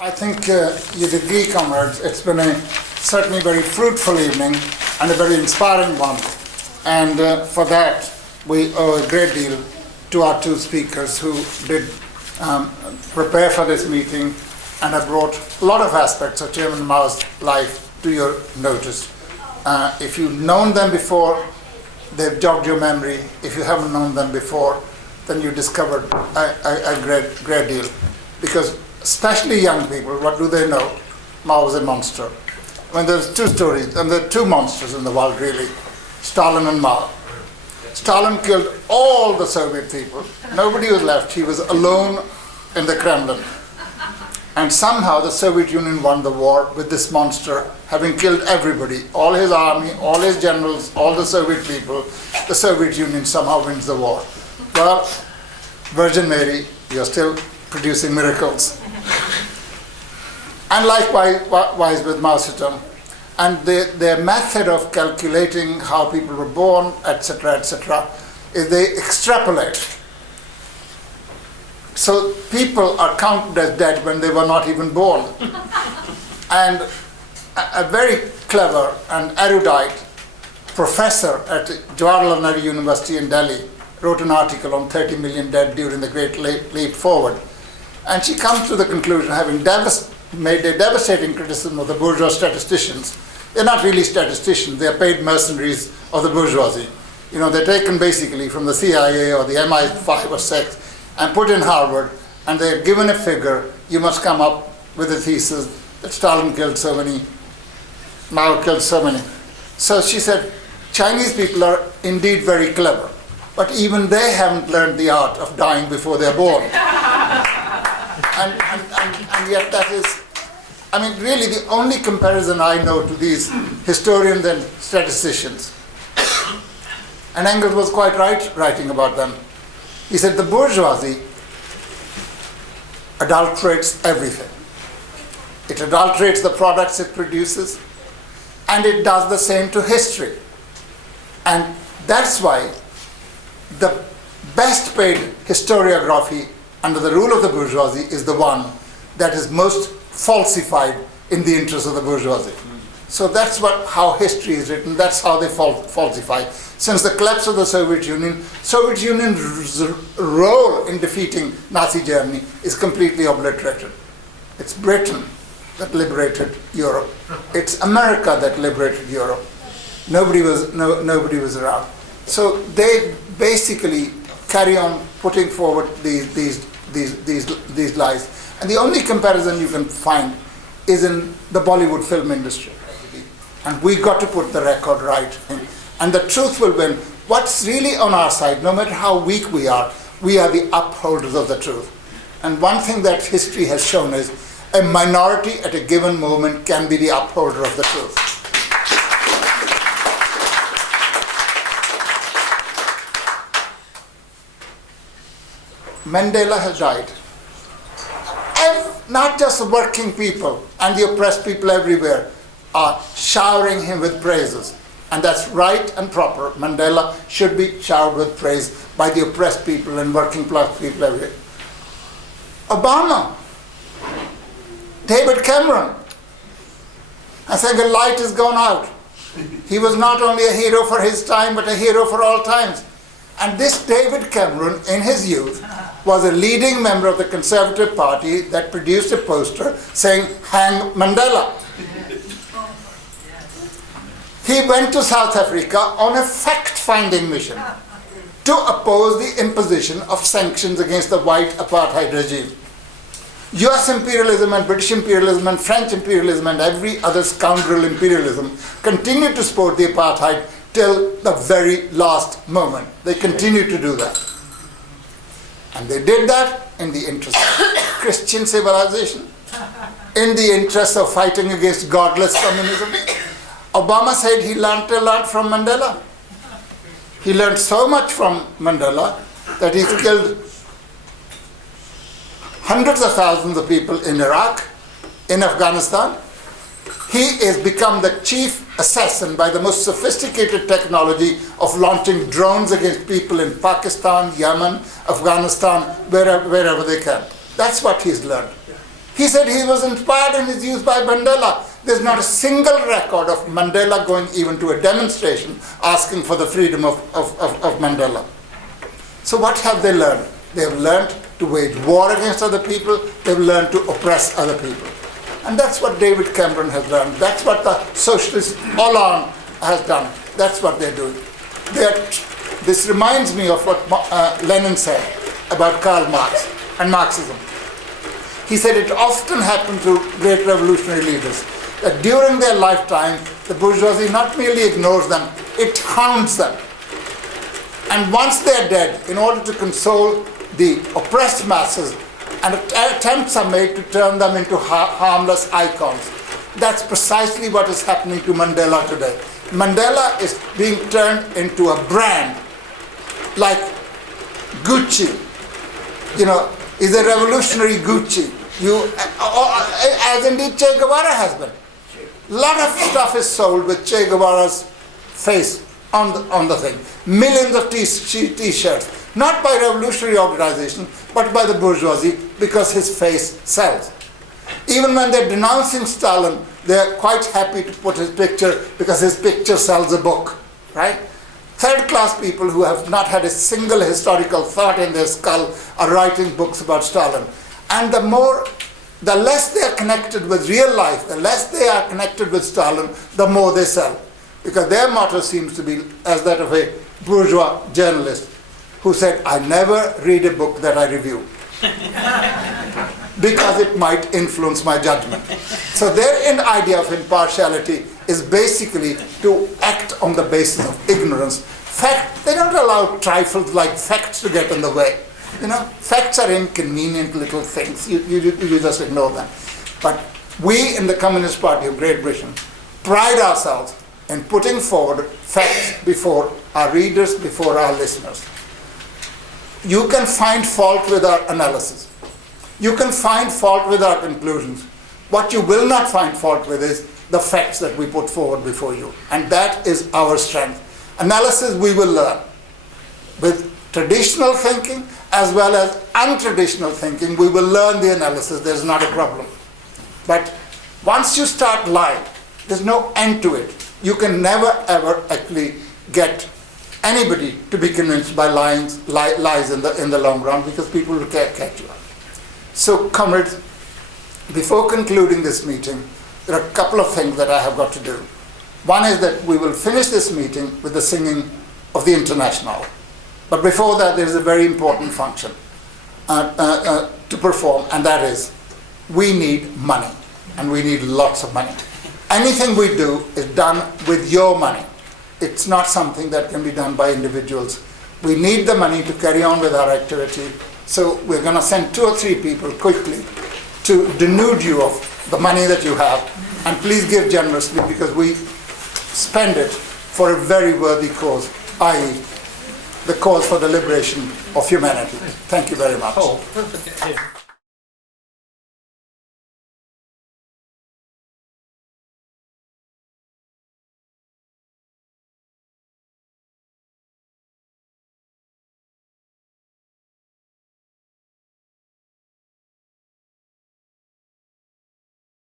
I think you agree, comrades, it's been a certainly very fruitful evening and a very inspiring one. And for that, we owe a great deal to our two speakers who did prepare for this meeting and have brought a lot of aspects of Chairman Mao's life to your notice. If you've known them before, they've jogged your memory. If you haven't known them before, then you discovered a great deal. Because especially young people, what do they know? Mao was a monster. I mean, there's two stories, and there are two monsters in the world, really, Stalin and Mao. Stalin killed all the Soviet people. Nobody was left. He was alone in the Kremlin. And somehow the Soviet Union won the war with this monster having killed everybody, all his army, all his generals, all the Soviet people. The Soviet Union somehow wins the war. Well, Virgin Mary, you're still producing miracles. And likewise with Mao Zedong. And their method of calculating how people were born, etc., is they extrapolate. So people are counted as dead when they were not even born. And a very clever and erudite professor at Jawaharlal Nehru University in Delhi wrote an article on 30 million dead during the Great Leap Forward. And she comes to the conclusion, having made a devastating criticism of the bourgeois statisticians. They're not really statisticians, they're paid mercenaries of the bourgeoisie. You know, they're taken basically from the CIA or the MI5 or 6 and put in Harvard, and they're given a figure. You must come up with a thesis that Stalin killed so many, Mao killed so many. So she said, Chinese people are indeed very clever, but even they haven't learned the art of dying before they're born. And yet that is, I mean, really the only comparison I know to these historians and statisticians. And Engels was quite right writing about them. He said the bourgeoisie adulterates everything. It adulterates the products it produces, and it does the same to history. And that's why the best paid historiography under the rule of the bourgeoisie is the one that is most falsified in the interest of the bourgeoisie. So that's how history is written, that's how they falsify. Since the collapse of the Soviet Union's role in defeating Nazi Germany is completely obliterated. It's Britain that liberated Europe. It's America that liberated Europe. Nobody was around. So they basically carry on putting forward these lies. And the only comparison you can find is in the Bollywood film industry. And we got to put the record right. And the truth will win. What's really on our side, no matter how weak we are the upholders of the truth. And one thing that history has shown is a minority at a given moment can be the upholder of the truth. Mandela has died. Not just the working people and the oppressed people everywhere are showering him with praises. And that's right and proper. Mandela should be showered with praise by the oppressed people and working class people everywhere. Obama, David Cameron, I think a light has gone out. He was not only a hero for his time, but a hero for all times. And this David Cameron, in his youth, was a leading member of the Conservative Party that produced a poster saying, "Hang Mandela." He went to South Africa on a fact-finding mission to oppose the imposition of sanctions against the white apartheid regime. US imperialism and British imperialism and French imperialism and every other scoundrel imperialism continued to support the apartheid till the very last moment. They continue to do that. And they did that in the interest of Christian civilization, in the interest of fighting against godless communism. Obama said he learned a lot from Mandela. He learned so much from Mandela that he's killed hundreds of thousands of people in Iraq, in Afghanistan. He has become the chief assassin by the most sophisticated technology of launching drones against people in Pakistan, Yemen, Afghanistan, wherever they can. That's what he's learned. He said he was inspired in his youth by Mandela. There's not a single record of Mandela going even to a demonstration asking for the freedom of Mandela. So what have they learned? They have learned to wage war against other people. They've learned to oppress other people. And that's what David Cameron has learned. That's what the socialist Hollande has done. That's what they're doing. This reminds me of what Lenin said about Karl Marx and Marxism. He said it often happened to great revolutionary leaders that during their lifetime, the bourgeoisie not merely ignores them, it hounds them. And once they're dead, in order to console the oppressed masses, and attempts are made to turn them into harmless icons. That's precisely what is happening to Mandela today. Mandela is being turned into a brand, like Gucci, is a revolutionary Gucci. As indeed Che Guevara has been. A lot of stuff is sold with Che Guevara's face on the thing. Millions of t-shirts, not by revolutionary organization, but by the bourgeoisie, because his face sells. Even when they're denouncing Stalin, they're quite happy to put his picture because his picture sells a book, right? Third-class people who have not had a single historical thought in their skull are writing books about Stalin. And the less they are connected with real life, the less they are connected with Stalin, the more they sell. Because their motto seems to be as that of a bourgeois journalist who said, I never read a book that I review because it might influence my judgment. So their idea of impartiality is basically to act on the basis of ignorance. They don't allow trifles like facts to get in the way. Facts are inconvenient little things. You just ignore them. But we in the Communist Party of Great Britain pride ourselves in putting forward facts before our readers, before our listeners. You can find fault with our analysis. You can find fault with our conclusions. What you will not find fault with is the facts that we put forward before you. And that is our strength. Analysis we will learn. With traditional thinking as well as untraditional thinking, we will learn the analysis. There's not a problem. But once you start lying, there's no end to it. You can never ever actually get anybody to be convinced by lies in the long run, because people will catch you up. So, comrades, before concluding this meeting, there are a couple of things that I have got to do. One is that we will finish this meeting with the singing of the International. But before that, there is a very important function to perform, and that is, we need money, and we need lots of money. Anything we do is done with your money. It's not something that can be done by individuals. We need the money to carry on with our activity. So we're going to send 2 or 3 people quickly to denude you of the money that you have. And please give generously, because we spend it for a very worthy cause, i.e. the cause for the liberation of humanity. Thank you very much.